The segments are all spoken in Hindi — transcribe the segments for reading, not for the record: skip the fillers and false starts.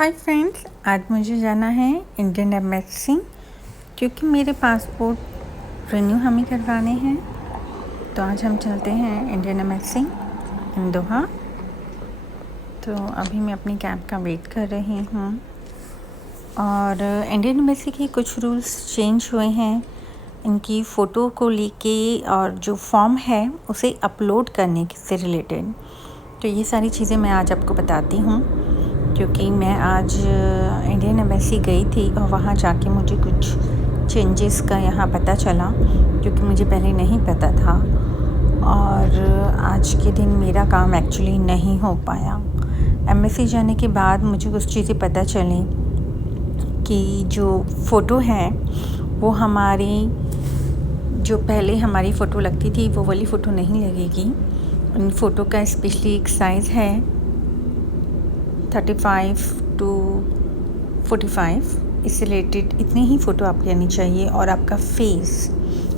हाय फ्रेंड्स, आज मुझे जाना है इंडियन एम्बेसी क्योंकि मेरे पासपोर्ट रिन्यू हमें करवाने हैं। तो आज हम चलते हैं इंडियन एम्बेसी इन दोहा। तो अभी मैं अपनी कैब का वेट कर रही हूँ और इंडियन एम्बेसी के कुछ रूल्स चेंज हुए हैं इनकी फ़ोटो को लेके और जो फॉर्म है उसे अपलोड करने से रिलेटेड। तो ये सारी चीज़ें मैं आज आपको बताती हूँ क्योंकि मैं आज इंडियन एम्बेसी गई थी और वहाँ जाके मुझे कुछ चेंजेस का यहाँ पता चला क्योंकि मुझे पहले नहीं पता था। और आज के दिन मेरा काम एक्चुअली नहीं हो पाया। एम्बेसी जाने के बाद मुझे कुछ चीज़ें पता चली कि जो फ़ोटो है वो हमारी जो पहले हमारी फ़ोटो लगती थी वो वाली फ़ोटो नहीं लगेगी। उन फ़ोटो का स्पेशली एक साइज़ है 35 to 45। इससे रिलेटेड इतनी ही फ़ोटो आपकी आनी चाहिए और आपका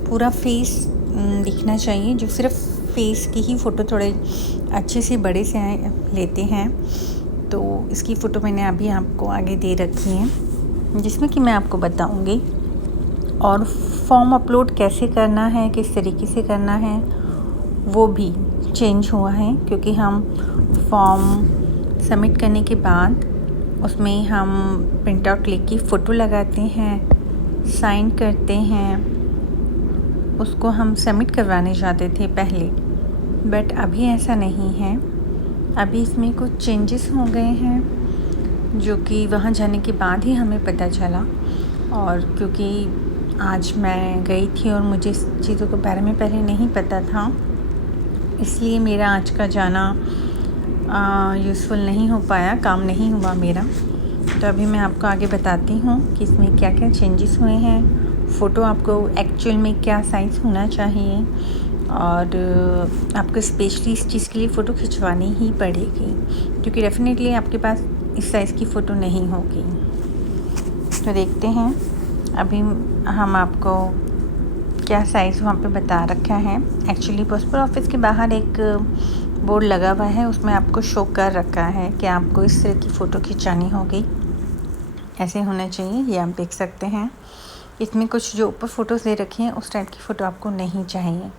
पूरा फेस दिखना चाहिए। जो सिर्फ फेस की ही फ़ोटो थोड़े अच्छे से बड़े से लेते हैं। तो इसकी फ़ोटो मैंने अभी आपको आगे दे रखी है जिसमें कि मैं आपको बताऊंगी। और फॉर्म अपलोड कैसे करना है, किस तरीके से करना है वो भी चेंज हुआ है क्योंकि हम फॉर्म सबमिट करने के बाद उसमें हम प्रिंट आउट लेके फ़ोटो लगाते हैं, साइन करते हैं, उसको हम सबमिट करवाने जाते थे पहले। बट अभी ऐसा नहीं है। अभी इसमें कुछ चेंजेस हो गए हैं जो कि वहाँ जाने के बाद ही हमें पता चला। और क्योंकि आज मैं गई थी और मुझे इस चीज़ों के बारे में पहले नहीं पता था, इसलिए मेरा आज का जाना यूज़फुल नहीं हो पाया, काम नहीं हुआ मेरा। तो अभी मैं आपको आगे बताती हूँ कि इसमें क्या क्या चेंजेस हुए हैं। फ़ोटो आपको एक्चुअल में क्या साइज़ होना चाहिए और आपको स्पेशली इस चीज़ के लिए फ़ोटो खिंचवानी ही पड़ेगी क्योंकि डेफिनेटली आपके पास इस साइज़ की फ़ोटो नहीं होगी। तो देखते हैं अभी हम आपको क्या साइज़ वहाँ पे बता रखा है। एक्चुअली पासपोर्ट ऑफिस के बाहर एक बोर्ड लगा हुआ है, उसमें आपको शो कर रखा है कि आपको इस तरह की फ़ोटो खिंचानी होगी, ऐसे होना चाहिए। ये आप देख सकते हैं। इसमें कुछ जो ऊपर फ़ोटोज़ दे रखी हैं उस टाइप की फ़ोटो आपको नहीं चाहिए,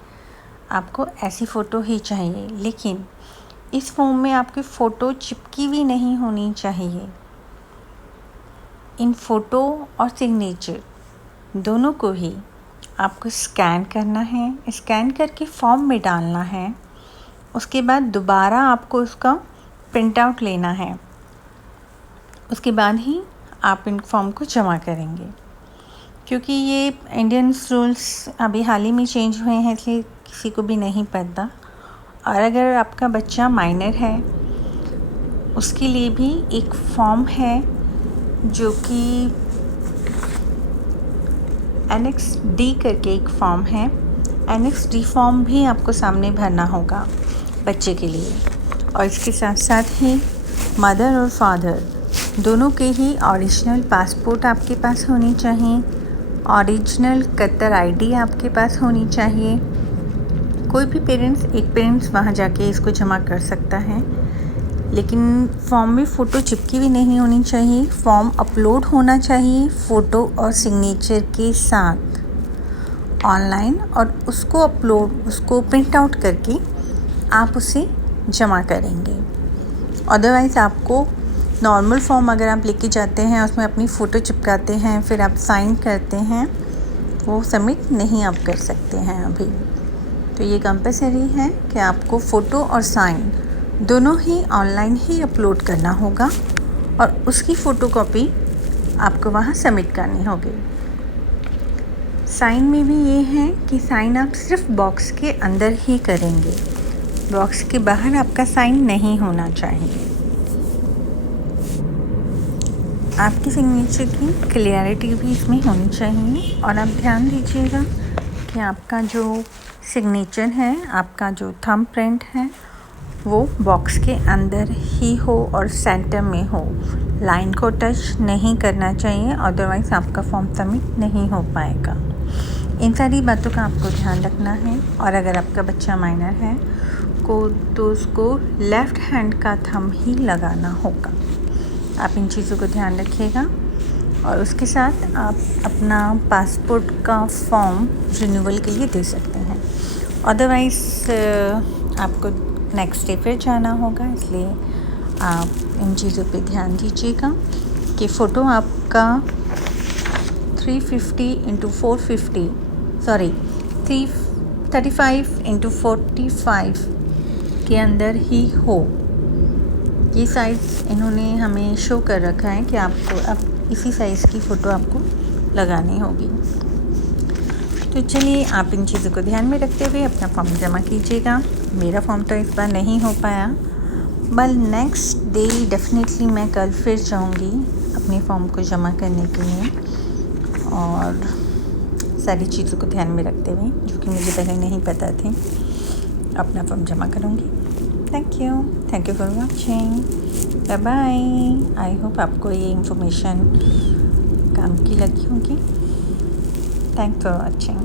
आपको ऐसी फ़ोटो ही चाहिए। लेकिन इस फॉर्म में आपकी फ़ोटो चिपकी हुई नहीं होनी चाहिए। इन फ़ोटो और सिग्नेचर दोनों को ही आपको स्कैन करना है, स्कैन करके फॉर्म में डालना है। उसके बाद दोबारा आपको उसका प्रिंट आउट लेना है। उसके बाद ही आप इन फॉर्म को जमा करेंगे क्योंकि ये इंडियन रूल्स अभी हाल ही में चेंज हुए हैं, इसलिए किसी को भी नहीं पता। और अगर आपका बच्चा माइनर है उसके लिए भी एक फॉर्म है जो कि एनेक्स डी करके एक फॉर्म है। एनेक्स डी फॉर्म भी आपको सामने भरना होगा बच्चे के लिए। और इसके साथ साथ ही मदर और फादर दोनों के ही ओरिजिनल पासपोर्ट आपके पास होनी चाहिए, ओरिजिनल कतर आईडी आपके पास होनी चाहिए। कोई भी एक पेरेंट्स वहाँ जाके इसको जमा कर सकता है, लेकिन फॉर्म में फ़ोटो चिपकी भी नहीं होनी चाहिए। फॉर्म अपलोड होना चाहिए फ़ोटो और सिग्नेचर के साथ ऑनलाइन, और उसको प्रिंट आउट करके आप उसे जमा करेंगे। अदरवाइज़ आपको नॉर्मल फॉर्म अगर आप लेके जाते हैं उसमें अपनी फ़ोटो चिपकाते हैं फिर आप साइन करते हैं, वो सबमिट नहीं आप कर सकते हैं अभी। तो ये कंपलसरी है कि आपको फ़ोटो और साइन दोनों ही ऑनलाइन ही अपलोड करना होगा और उसकी फ़ोटोकॉपी आपको वहाँ सबमिट करनी होगी। साइन में भी ये है कि साइन आप सिर्फ बॉक्स के अंदर ही करेंगे, बॉक्स के बाहर आपका साइन नहीं होना चाहिए। आपकी सिग्नेचर की क्लियरिटी भी इसमें होनी चाहिए। और आप ध्यान दीजिएगा कि आपका जो सिग्नेचर है, आपका जो थंब प्रिंट है वो बॉक्स के अंदर ही हो और सेंटर में हो। लाइन को टच नहीं करना चाहिए, अदरवाइज़ आपका फॉर्म सबमिट नहीं हो पाएगा। इन सारी बातों का आपको ध्यान रखना है। और अगर आपका बच्चा माइनर है तो उसको लेफ़्ट हैंड का थंब ही लगाना होगा। आप इन चीज़ों को ध्यान रखिएगा। और उसके साथ आप अपना पासपोर्ट का फॉर्म रिन्यूअल के लिए दे सकते हैं। अदरवाइज़ आपको नेक्स्ट डे फिर जाना होगा, इसलिए आप इन चीज़ों पे ध्यान दीजिएगा कि फ़ोटो आपका 35x45 के अंदर ही हो। ये साइज़ इन्होंने हमें शो कर रखा है कि आपको अब इसी साइज़ की फ़ोटो आपको लगानी होगी। तो चलिए, आप इन चीज़ों को ध्यान में रखते हुए अपना फॉर्म जमा कीजिएगा। मेरा फॉर्म तो इस बार नहीं हो पाया, बट नेक्स्ट डे डेफिनेटली मैं कल फिर जाऊंगी अपने फॉर्म को जमा करने के लिए, और सारी चीज़ों को ध्यान में रखते हुए जो कि मुझे पहले नहीं पता थी, अपना फॉर्म जमा करूंगी। Thank you for watching. Bye bye. I hope आपको ये इन्फॉर्मेशन काम की लगी होगी। Thanks for watching.